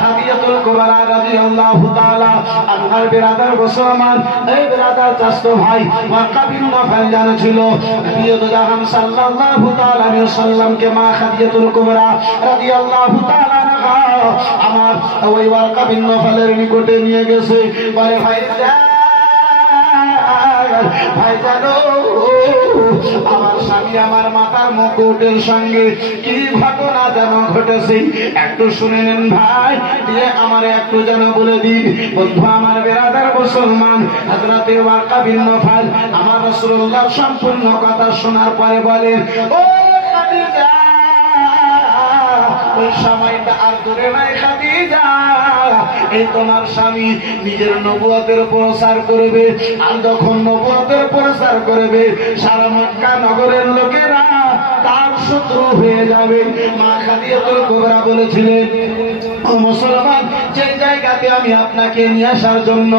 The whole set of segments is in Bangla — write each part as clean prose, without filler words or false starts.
খাদিজাতুল কুবরা রাদিয়াল্লাহু তাআলা আনহার বিরাদার মুসলমান এই বিরাদার চাচতো ভাই ওয়াকা বিন নফল জানেছিল নবী জাহান সাল্লাল্লাহু তাআলা আলাইহি ওয়াসাল্লামকে মা খাদিজাতুল কুবরা রাদিয়াল্লাহু তাআলা আনহা আমার ওই ওয়াকা বিন নফলের নিকটে নিয়ে গেছে বলে ভাইজানো আমার স্বামী আমার মাতার মুকুটের সঙ্গে কি ঘটনা যেন ঘটেছে একটু শুনে নেন ভাই দিয়ে আমার একটু যেন বলে দিন বন্ধু আমার বেরাদার মুসলমান হযরতে ওয়াকা বিন নফল আমার রাসূলুল্লাহ সম্পূর্ণ কথা শোনার পরে বলেন ও খাদিজা ওই সময়টা আর দূরে নাই খাদিজা এই তোমার স্বামী নিজের নবুয়তের প্রচার করবে আর যখন নবুয়তের প্রচার করবে সারা মক্কা নগরের লোকেরা তার শত্রু হয়ে যাবে মা খাদিজাতুল কুবরা বলেছিলেন ও মুসলমান যে জায়গাতে আমি আপনাকে নিয়ে আসার জন্য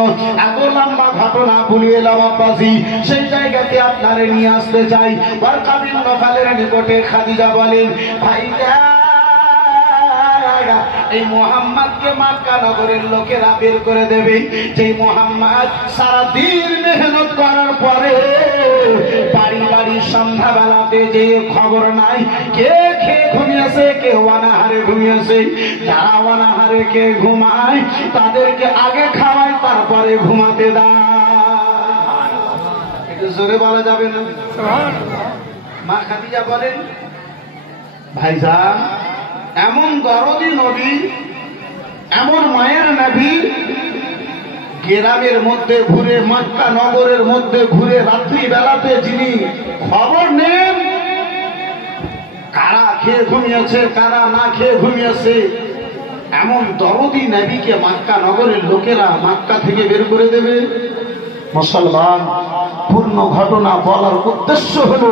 এত লম্বা ঘটনা বলে এলাম আব্বাসি সেই জায়গাতে আপনারে নিয়ে আসতে চাই ওয়াকা বিন নফলের নিকটে খাদিজা বলেন ভাইয়া এই মুহাম্মদকে মক্কা নগরের লোকেরা বের করে দেবে যে মুহাম্মদ সারা দিন মেহনত করার পরে বাড়ি বাড়ি সন্ধ্যাবেলাতে যে খবর নাই কে খেয়ে ঘুমিয়েছে কে অনাহারে ঘুমিয়েছে যারা অনাহারে কে ঘুমায় তাদেরকে আগে খাওয়ায় তারপরে ঘুমাতে দেয় একটু জোরে বলা যাবে না মা খাদিজা বলেন ভাইজান এমন দরদি নবী এমন মায়ের নবী গ্রামের মধ্যে ঘুরে মক্কা নগরের মধ্যে ঘুরে রাত্রি বেলাতে যিনি খবর নেন কারা খেয়ে ঘুমিয়েছে কারা না খেয়ে ঘুমিয়েছে এমন দরদি নবীকে মক্কা নগরের লোকেরা মক্কা থেকে বের করে দেবে মুসলমান পূর্ণ ঘটনা বলার উদ্দেশ্য হলো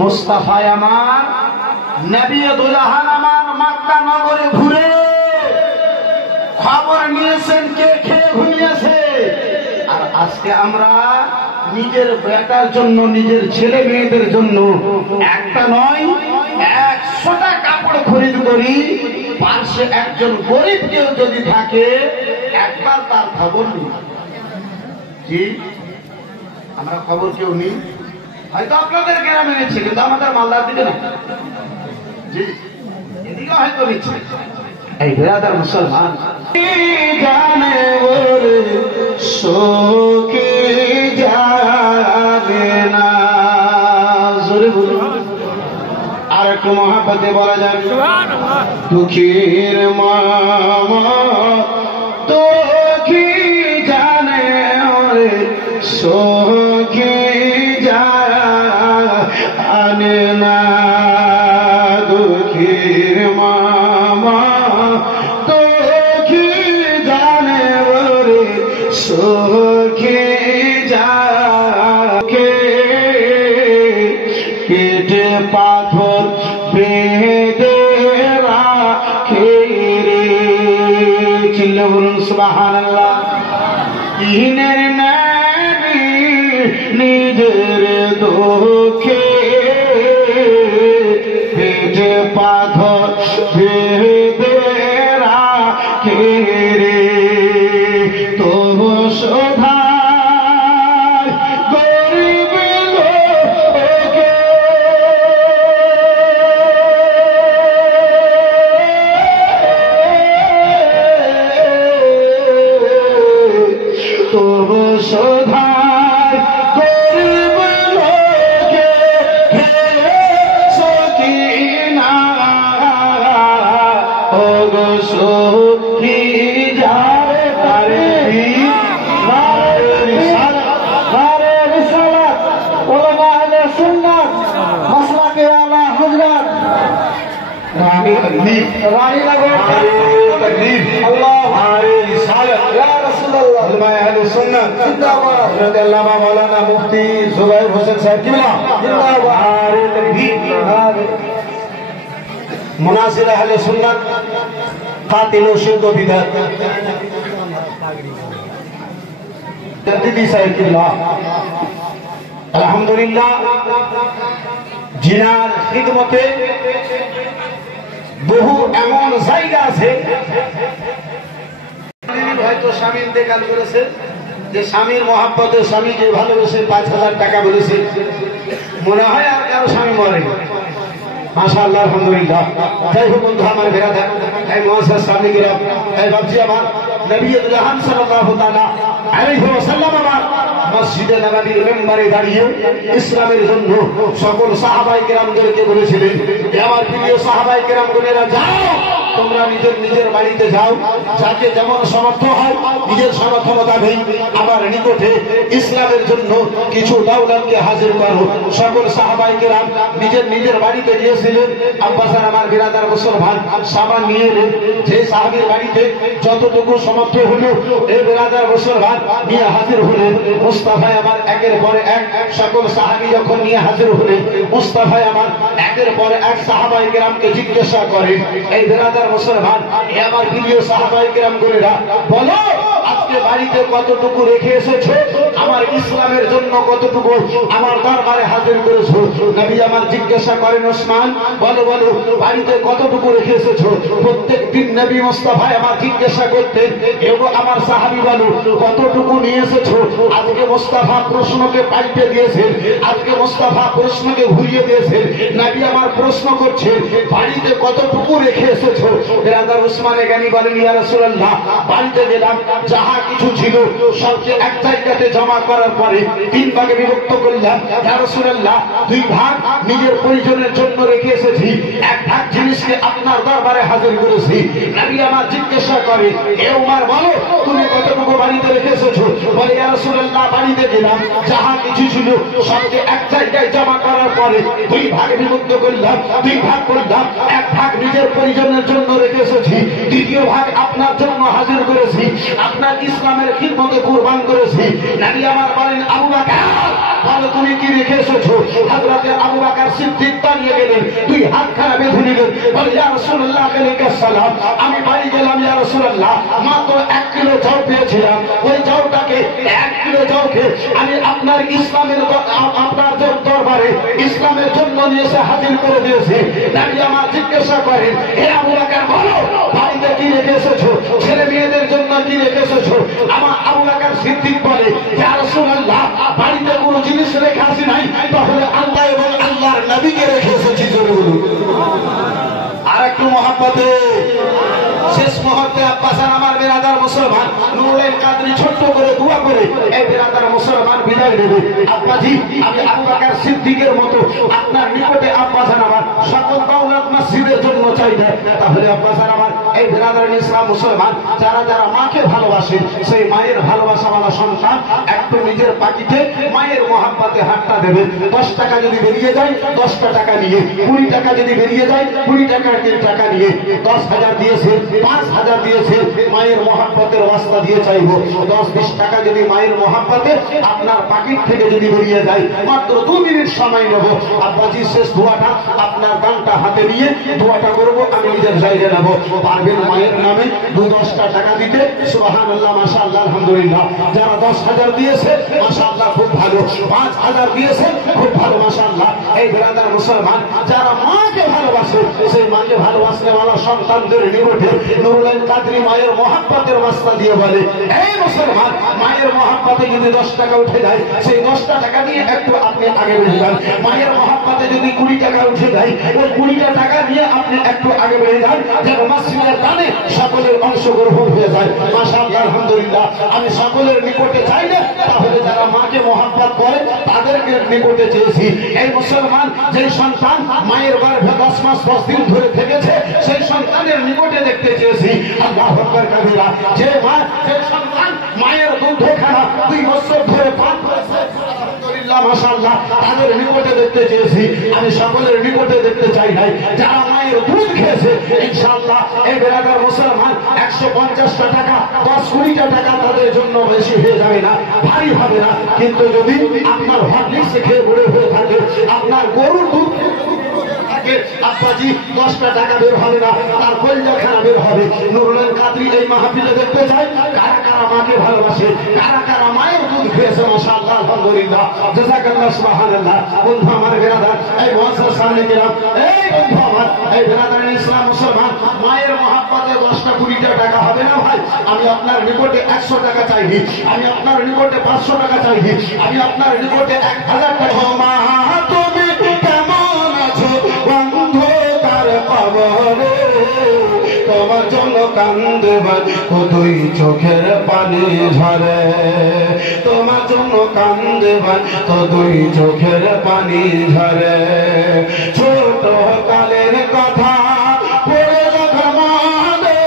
মুস্তাফা আমার নবী দুজাহান আমার মক্কা নগরে ঘুরে খবর নিয়েছেন কে খেয়ে ঘুমিয়েছে আর আজকে আমরা নিজের বেটার জন্য নিজের ছেলে মেয়েদের জন্য একটা নয় 100টা কাপড় খরিদ করি পাশে একজন গরিব কেউ যদি থাকে একবার তার খবর নিই কি আমরা খবর কেউ নিই হয়তো আপনাদের গ্রামে নিচ্ছে কিন্তু আমাদের মালদার দিকে না জি এদিকে হয়তো নিচ্ছে এই বেরাদার মুসলমান জানে ওরে শোকে যাবে না জোরে বলুন আর একটু মহাব্বতে বলা যাবে দুঃখীর মামা তো কি জানে ওরে শোকে জানে না সোখে যাকে পেটে পাথর বেঁধে রাখে রে চিল্লে বলুন সুবহানাল্লাহ ইনের নবী নিজের দুঃখে পেটে পাথর বেঁধে রাখে রে मौलाना मुफ्ती जुबैर हुसैन साहब किबला मुनासिर अहले सुन्नत कातिल शिद्द बिदअत जद्दी साहब किबला अल्हम्दुलिल्लाह जिनार खिदमते বহু এমন জায়গা আছে হয়তো স্বামী ইন্তেকাল করেছে, যে স্বামীর মহাব্বতে স্বামীকে ভালোবেসে 5,000 টাকা বলেছে, মনে হয় আর কারো স্বামী মরে। মাশাআল্লাহ, আলহামদুলিল্লাহ। যাই হোক বন্ধু আমার বেরাদার, এই মুআজ্জাজ সামীরা, এই বাপজি আমার, নবী জাহান সাল্লাল্লাহু তাআলা আলাইহি ওয়াসাল্লাম আমার মসজিদে নববীর মিম্বরে দাঁড়িয়ে ইসলামের জন্য সকল সাহাবায়ে কেরামদেরকে বলেছিলেন, আমার প্রিয় সাহাবায়ে কেরামগণেরা, যাও তোমরা নিজের নিজের বাড়িতে যাও, যাকে যেমন সমর্থ হয় নিজের সামর্থ্য মোতাবেক আমার নিকটে ইসলামের জন্য কিছু দাওলাতকে হাজির করো। সকল সাহাবায়ে কেরাম নিজের নিজের বাড়িতে গিয়েছিলেন। আব্বাসার আমার বিরাদার মুসলমান সাবান নিয়ে এলেন, যে সাহাবীর বাড়িতে যতটুকু সমর্থ হলো এই বিরাদার মুসলমান নিয়ে হাজির হলেন। মুস্তাফা আমার একের পরে এক সকল সাহাবী যখন নিয়ে হাজির হলেন, মুস্তাফা আমার একের পরে এক সাহাবায়ে কেরামকে জিজ্ঞাসা করেন, এই বিরাদার মুসলমান, এ আমার প্রিয় সাহাবায়ে কেরামগণেরা, বলো আজকে বাড়িতে কতটুকু রেখে এসেছো, আমার ইসলামের জন্য কতটুকু আমার দরবারে হাজির করেছো? নবী আমার জিজ্ঞাসা করেন, ওসমান বলো বলো বাড়িতে কতটুকু রেখে এসেছো? প্রত্যেক দিন নবী মুস্তাফা আমার জিজ্ঞাসা করতেন, এগো আমার সাহাবী বলো কতটুকু নিয়ে এসেছো? আজকে মুস্তাফা প্রশ্নকে পাল্টে দিয়েছেন, আজকে মুস্তাফা প্রশ্নকে ঘুরিয়ে দিয়েছেন। নবী আমার প্রশ্ন করছেন, বাড়িতে কতটুকু রেখে এসেছো? বিরাদার উসমানে গানি বলেন, ইয়া রাসূলুল্লাহ, বাড়িতে গেলাম, যাহা কিছু ছিল সবচেয়ে এক জায়গাতে জমা করার পরে 3 ভাগে বিভক্ত করলাম। ইয়া রাসূলুল্লাহ, 2 ভাগ নিজের প্রয়োজনের জন্য রেখে এসেছি, 1 ভাগ জিনিসকে আপনার দরবারে হাজির করেছি। নবী আমার জিজ্ঞাসা করে, এ উমর বলো তুমি কতটুকু বাড়িতে রেখে এসেছো? বলে, ইয়া রাসূলুল্লাহ, বাড়িতে গেলাম, যাহা কিছু ছিল সবচেয়ে এক জায়গায় জমা করার পরে 2 ভাগে বিভক্ত করলাম, 2 ভাগ করলাম, 1 ভাগ নিজের প্রয়োজনের জন্য রেখে এসেছি, 2য় ভাগ আপনার জন্য হাজির করেছি, আপনার ইসলামের খিদমতে কুরবান করেছি। নবী আমার বলেন, আবু বকর বলো তুমি কি রেখে এসেছো? হযরতে আবু বকর সিদ্দিক দাঁড়িয়ে গেলেন, 2 হাত খানা বেঁধে নিলেন, বলে, ইয়া রাসূলুল্লাহ আলাইহিস সালাম, আমি বাড়ি গেলাম, ইয়া রাসূলুল্লাহ, মাত্র 1 কিলো চাল পেয়েছিলাম, ওই চালটাকে 1 কিলো চালকে আমি আপনার ইসলামের আপনার দরবারে ইসলামের জন্য নিয়ে এসে হাজির করে দিয়েছি। নবী আমার জিজ্ঞাসা করেন, হে আবু বকর বলো বাড়িতে কি রেখে এসেছো? ছেলে মেয়েদের জন্য কি রেখে এসেছো? আমার আবু বকর সিদ্দিক বলে, ইয়া রাসূলুল্লাহ, বাড়িতে কোনো জিনিস রেখে আসি নাই, তাহলে আল্লাহ এবং আল্লাহর নবীকে রেখে এসেছি। জোরে বলুন আর একটু মহব্বতে। শেষ মুহূর্তে আব্বাসান আমার বিরাদার মুসলমান নুরুল কাদরি ছোট্ট করে দোয়া করে এই বিরাদার মুসলমান বিদায় নেবে। আব্বাজি, আমি আবু বকর সিদ্দিকের মতো আপনার নিকটে আব্বাসান আমার সকল দৌলত মসজিদের জন্য চাই না। তাহলে আব্বাসান আমার এই বিরাদার ইসলাম মুসলমান যারা যারা মাকে ভালোবাসে, সেই মায়ের ভালোবাসাওয়ালা সন্তান একটু নিজের পাখিতে মায়ের মহাব্বতে হাতটা দেবে। 10 টাকা যদি বেরিয়ে যায় 10টা টাকা নিয়ে, 20 টাকা যদি বেরিয়ে যায় 20 টাকা নিয়ে, 10,000 দিয়েছে, 5,000 দিয়েছে, মায়ের মহাব্বতের রাস্তা দিয়ে চাইবো। 10-20 টাকা যদি মায়ের মহাব্বতে আপনার পাকিট থেকে যদি বেরিয়ে যায়, মাত্র 2 মিনিট সময় নেব। আব্বাজি শেষ দোয়াটা আপনার গানটা হাতে নিয়ে দোয়াটা করবো, আমি নিজের জায়গায় নেব। পারবেন মায়ের নামে 2-10টা টাকা দিতে? সুবহানাল্লাহ, মাশাআল্লাহ, আলহামদুলিল্লাহ। যারা 10,000 দিয়েছে মাশাআল্লাহ খুব ভালো, 5,000 দিয়েছে খুব ভালো, মাশাআল্লাহ। এই বিরাদার মুসলমান যারা মাকে ভালোবাসে, সেই মাকে ভালোবাসনে वाला সন্তানদের নিকটে নুরুল কাদরি মায়ের মহব্বতের রাস্তা দিয়ে বলে, এই মুসলমান, মায়ের মহব্বতে যদি 10 টাকা উঠে যায়, সেই 10টা টাকা নিয়ে একটু আপনি আগে বেড়ে যান। মায়ের মহব্বতে যদি 20 টাকা উঠে যায়, ওই 20টা টাকা নিয়ে আপনি একটু আগে বেড়ে যান, যেন মসজিদের দানে সকলের অংশগ্রহণ হয়ে যায়। মাশাআল্লাহ, আলহামদুলিল্লাহ। আমি সকলের নিকটে চাই না, তাহলে যারা মাকে মহব্বত করে তাদেরকে নিকটে চেয়েছি। এই মুসলমান যে সন্তান মায়ের গর্ভে 10 মাস 10 দিন ধরে থেকেছে, সেই সন্তানের নিকটে দেখতে চেয়েছি। আল্লাহু আকবার কাবীরা। যে মা, যে সন্তান মায়ের দুধ খানা 2 বছর ধরে পান করেছে, আলহামদুলিল্লাহ, মাশাআল্লাহ, তাদের নিকটে দেখতে চেয়েছি। আমি সকলের নিকটে দেখতে চাই নাই। যারা মায়ের দুধ খেয়েছে, ইনশাআল্লাহ এই বেলাকার মুসলমান 150টা টাকা 10-20টা টাকা তাদের জন্য বেশি হয়ে যাবে না, ভারী হবে না। কিন্তু যদি আপনার হরলিক্স খেয়ে বড় হয়ে থাকে, আপনার গরুর দুধ থেকে আব্বাজি 10টা টাকা বের হবে না, তার কলজাখানা বের হবে। নুরুল কাদরি এই মাহফিলে দেখতে চাই কারা কারা মাকে ভালোবাসে, কারা কারা মায়ের দুধ খেয়েছে। মাশাআল্লাহ, আলহামদুলিল্লাহ, জাযাকাল্লাহ, সুবহানাল্লাহ। বন্ধু আমার বেরাদার, এই মুআজ্জাজ সামনে গেলাম, এই বন্ধু আমার, এই বেরাদার ইসলাম মুসলমান, মায়ের মহাব্বতে 10টা 20টা টাকা হবে না ভাই। আমি আপনার নিকটে 100 টাকা চাইনি, আমি আপনার নিকটে 500 টাকা চাইনি, আমি আপনার নিকটে 1000 টাকা। মা তুমি কেমন আছো অন্ধকার কবরে, তোমার জন্য কান্দে কতই চোখের পানি ঝরে, তোমার জন্য কান্দে কতই চোখের পানি ঝরে। ছোট কালের কথা পড়ে যখন মনে,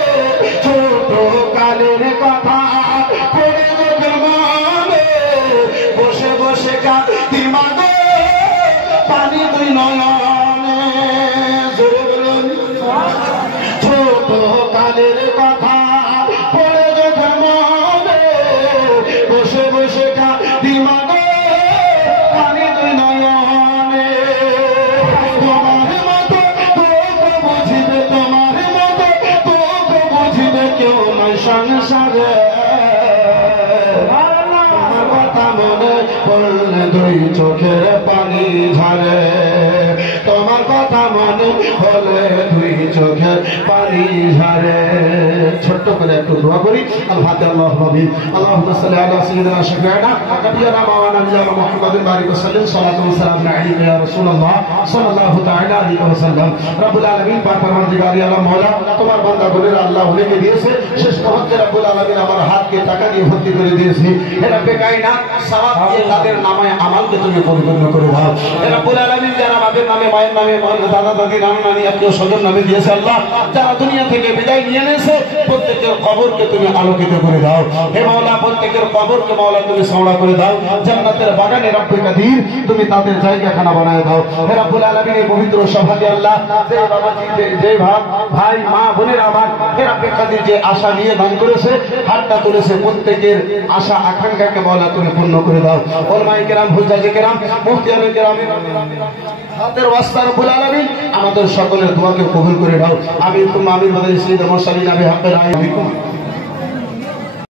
ছোট কালের কথা পড়ে যখন মনে, বসে বসে কাঁদি মাগো পানি দুই নয়নে। ছোট কালের কথা পড়ে যখন মনে, বসে বসে কাঁদি মাগো পানি দুই নয়নে। তোমার মতো তোকে বুঝিবে, তোমার মতো তোকে বুঝিবে কেউ নয় সংসারে। তোমার কথা মনে পড়লে দুই চোখের পানি ঝরে, তোমার কথা মনে হলে দুই চোখের পানি ঝরে। ছোট্ট করে একটু দোয়া করি। আল্লাহু আমিন। আল্লাহুম্মা সাল্লি আলা সাইয়্যিদিনা শাফিঈনা নবিয়্যিনা মাওলানা মুহাম্মাদিন বারিক ওয়া সাল্লিম সাল্লাল্লাহু ওয়া সাল্লাম আলাইহি ইয়া রাসূলুল্লাহ সাল্লাল্লাহু তাআলা আলাইহি ওয়া সাল্লাম। রব্বুল আলামিন পাক পরওয়ারদিগার আল্লাহ মাওলা, তোমার বান্দা বলের আল্লাহ উনিকে দিয়েছে, শেষ হচ্ছে রব্বুল আলামিন আমার হাতকে টাকা দিয়ে ভর্তি করে দিয়েছে। হে রব্বে কায়নাত, সওয়াব দিয়ে তাদের নামে আমালকে তুমি পরিপূর্ণ করে দাও। হে রব্বুল আলামিন, যারা বাবার নামে, মায়ের নামে, দাদা দাদি নামে, নানি আত্মীয় স্বজন নামে দিয়েছে আল্লাহ, যারা দুনিয়া থেকে বিদায় নিয়ে নিয়েছে, প্রত্যেকের কবরকে তুমি আলোকিত করে দাও। হে মাওলা, প্রত্যেকের কবরকে মাওলা তুমি সাওড়া করে দাও। জান্নাতের বাগানে রব্বে কাদির তুমি তাদের জায়গাখানা বানায় দাও। হে রব্বুল আলামিন, এই পবিত্র সভাতে আল্লাহ, যে বাবাজি, যে ভাই মা বোনের আমার, হে রব্বে কাদির যে আশা নিয়ে দান করেছে, হাতটা তুলেছে, প্রত্যেকের আশা আকাঙ্ক্ষাকে মাওলা তুমি পূর্ণ করে দাও। ওলামায়ে কেরাম, হুজ্জাজে কেরাম, মুফতিয়ানে কেরাম, হাতের ওয়াস্তা রব্বুল আলামিন আমাদের সকলের দোয়াকে কবুল করে দাও। আমিন। তুম আমিন। বাদাই সাইয়্যিদুল মুরসালিন, আবি হাক্কিল আইয়ুবিকুম।